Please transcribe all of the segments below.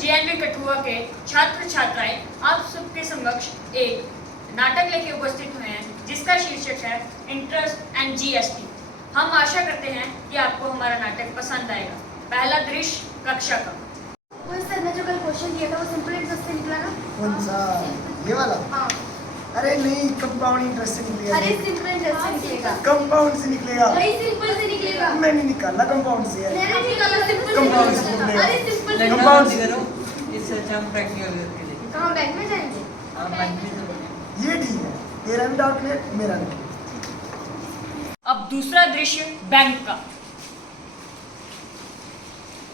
JNV Kathua के छात्र छात्राएं आप सबके समक्ष एक नाटक लेके उपस्थित हुए हैं जिसका शीर्षक है इंटरेस्ट एंड GST। हम आशा करते हैं कि आपको हमारा नाटक पसंद आएगा। पहला दृश्य कक्षा का। वो सर ने जो कल क्वेश्चन दिया था वो सिंपल इंटरेस्ट से निकला ना? कौन सा? ये वाला? हाँ। अरे नहीं, कंपाउंड इंटरेस्ट से निकलेगा। अरे सिंपल इंटरेस्ट से निकलेगा। कंपाउंड से निकलेगा। वही सिंपल से निकलेगा। मैंने निकाला कंपाउंड से है। मैंने निकाला सिंपल कंपाउंड से से निकलेगा। निकलेगा। अरे सिंपल से कंपाउंड से निकलेगा। करो इससे अच्छा हम प्रैक्टिकल करके देखें। कहाँ बैंक में जाएंगे? बैंक में तो ये ठीक है, तेरा भी डाउट क्लियर, मेरा भी। अब दूसरा दृश्य बैंक का।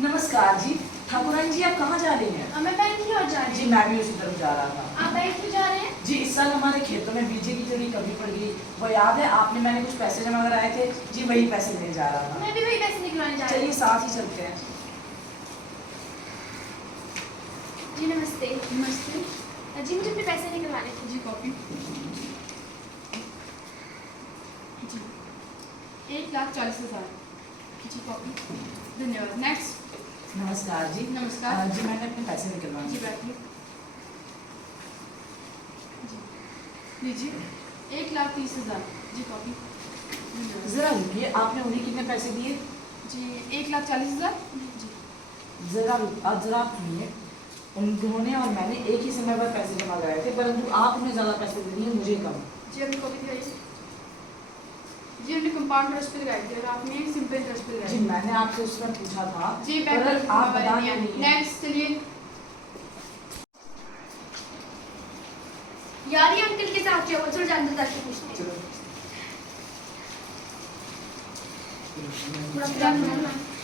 नमस्कार जी, ठाकुराइन जी आप कहाँ जा रही हैं? हमें बैंक की ओर जाना जी है। मैं भी उसी तरफ जा रहा था। आप बैंक क्यों जा रहे हैं? जी इस साल हमारे खेतों में बीजे की थोड़ी कमी पड़ गई, वो याद है आपने मैंने कुछ पैसे जमा कराए थे जी, वही पैसे लेने जा रहा था। मैं भी वही पैसे निकलवाने जा रही चलिए साथ ही चलते हैं। हूँ। जी नमस्ते। नमस्ते। जी मुझे अपने पैसे निकलवाने थे। जी कॉपी। जी 1,40,000 जी कॉपी। धन्यवाद। नेक्स्ट। नमस्कार जी। नमस्कार। जी मैंने अपने पैसे निकलवाने जी थे। बैठिए। जी लीजिए 1,30,000 जी कॉपी। धन्यवाद। जरा रुकिए, आपने उन्हें कितने पैसे दिए? जी 1,40,000 जी। जरा आप सुनिए, उन्होंने और मैंने एक ही समय पर पैसे जमा कराए थे, परंतु आप उन्हें ज़्यादा पैसे दे दिए, मुझे कम। जी अपनी कॉपी दिखाइए। जी हमने कंपाउंड इंटरेस्ट पे लगाई थी और आपने सिंपल इंटरेस्ट पे लगाई जी थी। मैंने आपसे उस पर पूछा था, जी बैंक पर का आप बता नहीं रही हैं। नेक्स्ट चलिए। यार ये अंकल के साथ क्या हुआ? चलो जानते जाके पूछते हैं। चलो।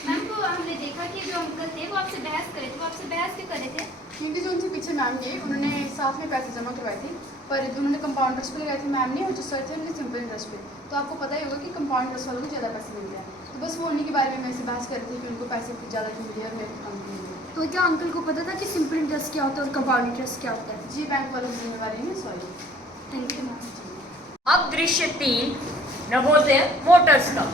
मैम को हमने देखा कि जो अंकल थे वो आपसे बहस करे थे। वो आपसे बहस क्यों करे थे? क्योंकि जो उनसे पीछे मैम थे उन्होंने साथ में पैसे जमा करवाए थे, पर उन्होंने कंपाउंड इंटरेस्ट पे लगाए थे मैम ने, और जो सर थे उन्होंने सिंपल इंटरेस्ट पे। तो आपको पता ही होगा कि कंपाउंड इंटरेस्ट वालों को ज़्यादा पैसे मिलते हैं, तो बस वो उन्हीं के बारे में मेरे से बहस कर रही थी कि उनको पैसे कुछ ज़्यादा क्यों मिले और मेरे को कम क्यों मिले। तो क्या अंकल को पता था कि सिंपल इंटरेस्ट क्या होता है और कंपाउंड इंटरेस्ट क्या होता है? जी बैंक वालों की जिम्मेवारी है, सॉरी। Thank you ma'am. अब दृश्य 3 नवोदय मोटर्स का।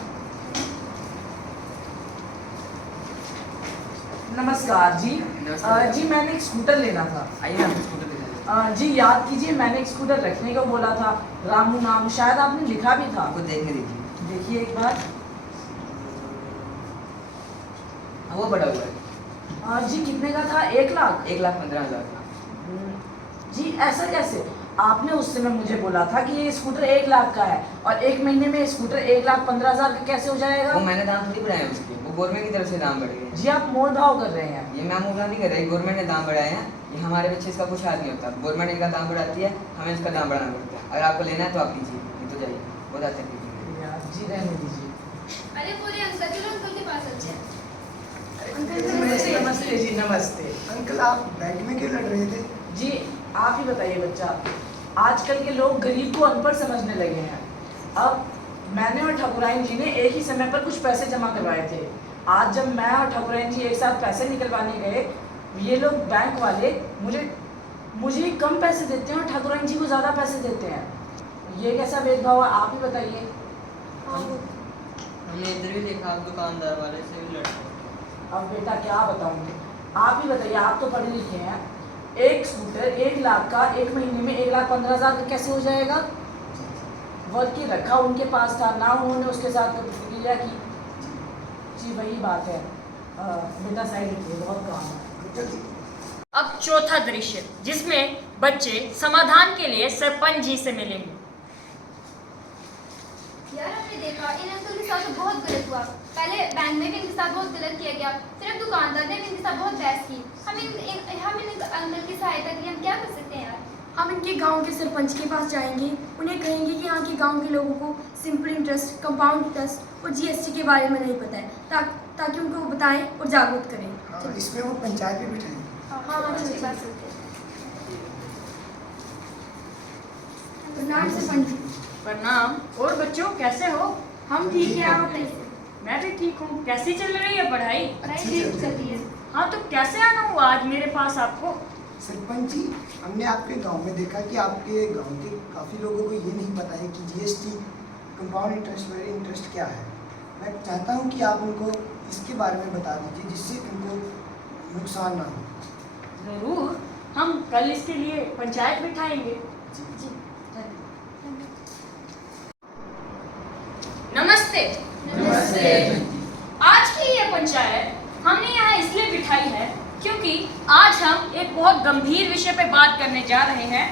नमस्कार जी। नमस्कार। जी मैंने एक स्कूटर लेना था। आइए आप स्कूटर दिखाइए। जी याद कीजिए, मैंने एक स्कूटर रखने को बोला था, रामू नाम, शायद आपने लिखा भी था। आपको देखने दीजिए। देखिए एक बार। हाँ, वो बड़ा हुआ है जी कितने का था? 1 लाख। 1,15,000 का। जी ऐसा कैसे? आपने उस समय मुझे बोला था कि ये स्कूटर 1 लाख का है, और एक महीने में स्कूटर 1,15,000 का कैसे हो जाएगा? वो मैंने दाम थोड़ी बढ़ाए हैं उसके, वो गवर्नमेंट की तरफ से दाम बढ़ गए। जी आप मोल भाव कर रहे हैं। ये मैम उतना नहीं कर रही, गवर्नमेंट ने दाम बढ़ाए हैं। ये हमारे पीछे इसका कुछ हाथ नहीं होता, गवर्नमेंट इनका दाम बढ़ाती है, हमें इसका दाम बढ़ाना पड़ता है। अगर आपको लेना है तो आप लीजिए, नहीं तो जाइए, बहुत आते हैं। जी रहने दीजिए। अरे पूरे अंकल चलो अंकल के पास चलते हैं। नमस्ते जी, नमस्ते। अंकल आप बैंक में क्यों लड़ रहे थे? जी आप ही बताइए बच्चा, आजकल के लोग गरीब को अनपढ़ समझने लगे हैं। अब मैंने और ठाकुराइन जी ने एक ही समय पर कुछ पैसे जमा करवाए थे। आज जब मैं और ठाकुराइन जी एक साथ पैसे निकलवाने गए, ये लोग बैंक वाले मुझे कम पैसे देते हैं और ठाकुराइन जी को ज़्यादा पैसे देते हैं। ये कैसा भेदभाव है, आप ही बताइए। हमने इधर भी देखा, आप दुकानदार वाले से भी लड़ते। अब बेटा क्या बताऊँ, आप ही बताइए, आप तो पढ़े लिखे हैं। एक स्कूटर 1 लाख का एक महीने में 1,15,000 का कैसे हो जाएगा? वर्क की रखा उनके पास था ना, उन्होंने उसके साथ प्रतिक्रिया की। जी वही बात है। बेटा साइड रखिए, बहुत काम है। अब चौथा दृश्य जिसमें बच्चे समाधान के लिए सरपंच जी से मिलेंगे। यार हमने देखा इन अंकल के साथ तो बहुत गलत हुआ। पहले बैंक में भी इनके साथ बहुत गलत किया गया, फिर अब दुकानदार ने भी इनके साथ बहुत बहस की। हम इन अंकल की सहायता के लिए हम क्या कर सकते हैं यार? हम इनके गांव के सरपंच के पास जाएंगे, उन्हें कहेंगे कि यहाँ के गांव के लोगों को सिंपल इंटरेस्ट, कंपाउंड इंटरेस्ट और GST के बारे में नहीं पता है, ताकि उनको बताएं और जागरूक करें। हाँ, इसमें वो पंचायत भी बिठाएंगे। हाँ अच्छी बात करते हैं। प्रणाम सरपंच। प्रणाम। और बच्चों कैसे हो? हम ठीक हैं, आप बताइए। मैं भी ठीक हूँ। कैसी चल रही है पढ़ाई? पढ़ाई ठीक चल रही है। हाँ तो कैसे आना हुआ आज मेरे पास आपको? सरपंच जी, हमने आपके गांव में देखा कि आपके गांव के काफ़ी लोगों को ये नहीं पता है कि GST, compound interest, very interest क्या है। मैं चाहता हूँ कि आप उनको इसके बारे में बता दीजिए जिससे उनको नुकसान ना हो। जरूर, हम कल इसके लिए पंचायत बिठाएंगे। जी नमस्ते। नमस्ते। आज की ये पंचायत हमने यहाँ इसलिए बिठाई है क्योंकि आज हम एक बहुत गंभीर विषय पे बात करने जा रहे हैं,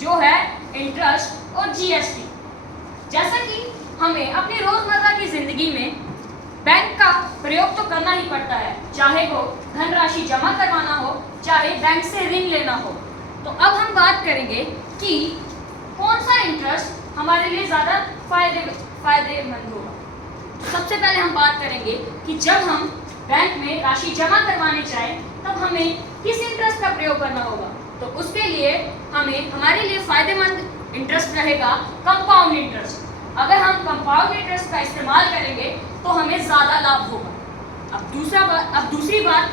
जो है इंटरेस्ट और जीएसटी। जैसा कि हमें अपनी रोजमर्रा की जिंदगी में बैंक का प्रयोग तो करना ही पड़ता है, चाहे वो धनराशि जमा करवाना हो, चाहे बैंक से ऋण लेना हो। तो अब हम बात करेंगे कि कौन सा इंटरेस्ट हमारे लिए ज़्यादा फायदेमंद होगा। सबसे पहले हम बात करेंगे कि जब हम बैंक में राशि जमा करवाने चाहें तब हमें किस इंटरेस्ट का प्रयोग करना होगा। तो उसके लिए हमारे लिए फायदेमंद इंटरेस्ट रहेगा कंपाउंड इंटरेस्ट। अगर हम कंपाउंड इंटरेस्ट का इस्तेमाल करेंगे तो हमें ज़्यादा लाभ होगा। अब दूसरी बात,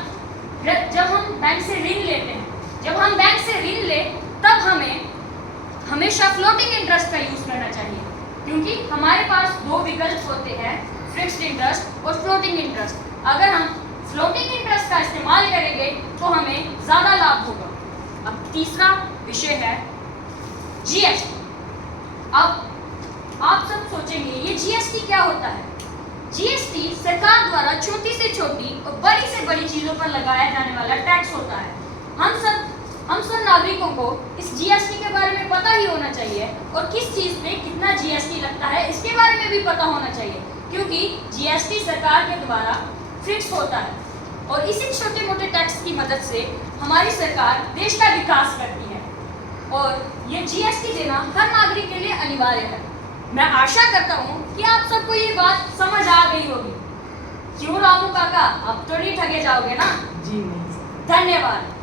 जब हम बैंक से ऋण लेते हैं, जब हम बैंक से ऋण लें तब हमें हमेशा फ्लोटिंग इंटरेस्ट का यूज़ करना चाहिए, क्योंकि हमारे पास दो विकल्प होते हैं, फिक्स्ड इंटरेस्ट और फ्लोटिंग इंटरेस्ट। अगर हम फ्लोटिंग इंटरेस्ट का इस्तेमाल करेंगे तो हमें ज़्यादा लाभ होगा। अब तीसरा विषय है जीएसटी। अब आप सब सोचेंगे ये जीएसटी क्या होता है। जीएसटी सरकार द्वारा छोटी से छोटी और बड़ी से बड़ी चीज़ों पर लगाया जाने वाला टैक्स होता है। हम सब नागरिकों को इस जीएसटी के बारे में पता ही होना चाहिए, और किस चीज़ पे कितना जीएसटी लगता है इसके बारे में भी पता होना चाहिए, क्योंकि जीएसटी सरकार के द्वारा फिक्स होता है और इसी छोटे मोटे टैक्स की मदद से हमारी सरकार देश का विकास करती है, और ये जीएसटी देना हर नागरिक के लिए अनिवार्य है। मैं आशा करता हूँ कि आप सबको ये बात समझ आ गई होगी। क्यों रामू काका, अब तो नहीं ठगे जाओगे ना? जी नहीं सर। धन्यवाद।